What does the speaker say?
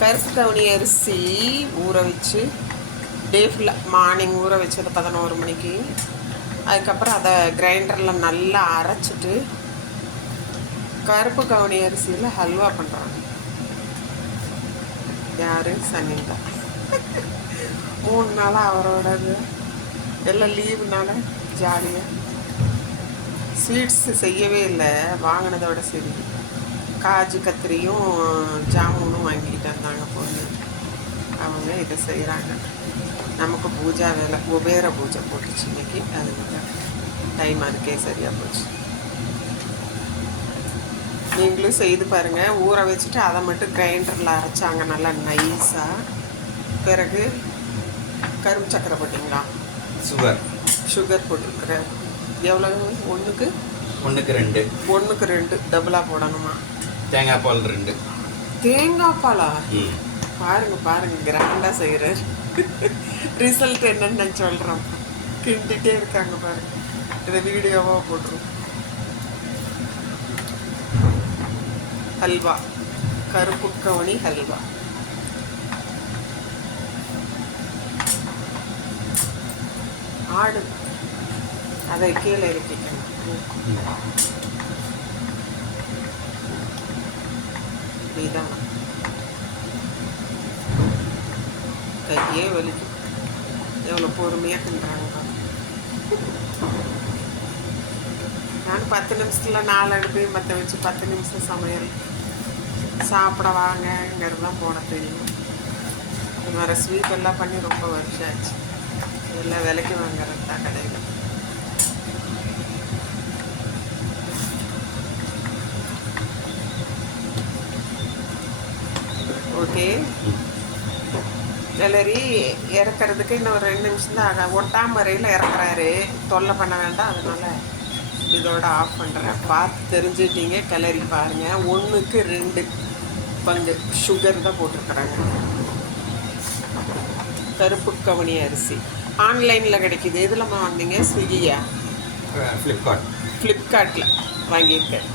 கருப்பு கவுனி அரிசி ஊற வச்சு டே ஃபுல்லாக மார்னிங் ஊற வச்சது 11 மணிக்கு. அதுக்கப்புறம் அதை கிரைண்டரில் நல்லா அரைச்சிட்டு கருப்பு கவுனி அரிசியில் ஹல்வா பண்ணுறாங்க. யார்? சன்னிதா. 3 நாளாக அவரோடது எல்லாம் லீவுனால ஜாலியாக ஸ்வீட்ஸ் செய்யவே இல்லை. வாங்கினதோட சரி காஜு கத்திரியும் ஜாமுனும் வாங்கிட்டு வந்தாங்க பொண்ணு. அவங்க இதை செய்கிறாங்க. நமக்கு பூஜா வேலை குபேர பூஜை போட்டுச்சு இன்னைக்கு. அதனால டைம் அதுக்கே சரியாக போச்சு. நீங்களும் செய்து பாருங்கள். ஊற வச்சுட்டு அதை மட்டும் கிரைண்டரில் அரைச்சாங்க நல்லா நைஸாக. பிறகு கரும்பு சக்கரை போட்டிங்களா? சுகர் போட்டிருக்கிறேன். எவ்வளோ? ஒன்றுக்கு 2 டபுளாக போடணுமா? தேங்காய் பால் 2. தேங்காய் பாலா? பாருங்க கிராண்டாக செய்கிறார். ரிசல்ட் என்னன்னு நான் சொல்கிறேன். கிண்டிகிட்டே இருக்காங்க பாருங்க. இதை வீடியோவாக போட்டுரும். ஹல்வா, கருப்பு கவுனி ஹல்வா. ஆடு அதை கீழே இறக்கிக்கணும். இதுதான் கையே வலிக்கும். எவ்வளோ பொறுமையாக தின்றாங்க. நான் 10 நிமிஷத்தில் 4 அடுப்பு மற்ற வச்சு 10 நிமிஷம் சமையல். சாப்பிட வாங்கங்கிறது தான் போட தெரியும். இது மாதிரி ஸ்வீட் எல்லாம் பண்ணி ரொம்ப வருஷம் ஆச்சு. எல்லாம் விலைக்கு வாங்குறது தான் கடையில். ஓகே, கிளறி இறக்குறதுக்கு இன்னும் ஒரு 2 நிமிஷம் தான் ஆகும். ஒட்டாமறையில் இறக்குறாரு, தொல்லை பண்ண வேண்டாம். அதனால் இதோட ஆஃப் பண்ணுறேன். பார்த்து தெரிஞ்சுட்டீங்க. கிளறி பாருங்கள். 1க்கு 2 பங்கு சுகர் தான் போட்டிருக்குறாங்க. கருப்பு கவுனி அரிசி ஆன்லைனில் கிடைக்கிது. எதில் வாங்கினீங்க? ஸ்விக்கியா? ஃப்ளிப்கார்ட்டில் வாங்கியிருக்கேன்.